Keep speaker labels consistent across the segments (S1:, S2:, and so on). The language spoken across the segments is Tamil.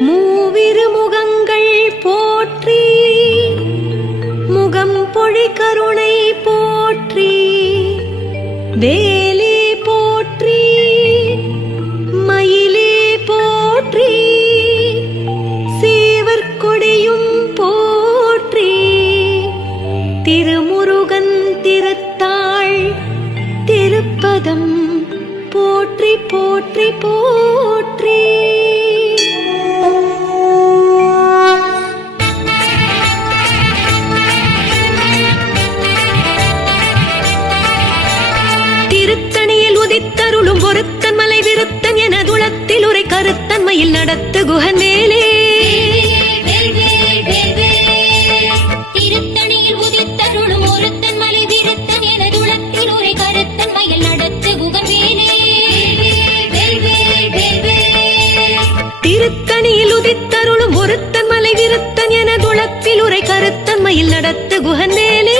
S1: மூவிரு முகங்கள் போற்றி முகம் பொழி கருணை போற்றி வேலே போற்றி மயிலே போற்றி சீவர்கொடியும் போற்றி. திருமுருகன் திருத்தாள் திருப்பதம் போற்றி போற்றி போற்றி. ஒருத்தன் மலை விருத்தன் என துளத்தில் உரை கருத்தன்மையில் நடத்து குகன் வேலே
S2: திருத்தணியில் உதித்தருளும் ஒருத்தன் மலை விருத்தன் என துளத்தில் உரை
S1: கருத்தன்மையில் நடத்து குகன் வேலே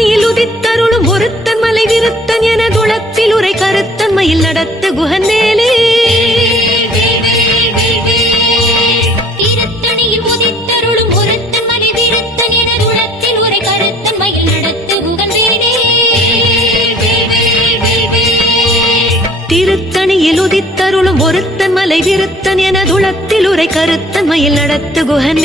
S2: திருத்தணியில் உதித்தருளும் ஒருத்தன் மலை விருத்தன் என துளத்தில் உரை
S1: கருத்தன்மையில் நடத்து குகன்
S2: மலை
S1: திருத்தணியில் உதித்தருளும் ஒருத்தன் மலை விருத்தன் என துளத்தில் உரை கருத்தன்மையில் நடத்து குகன்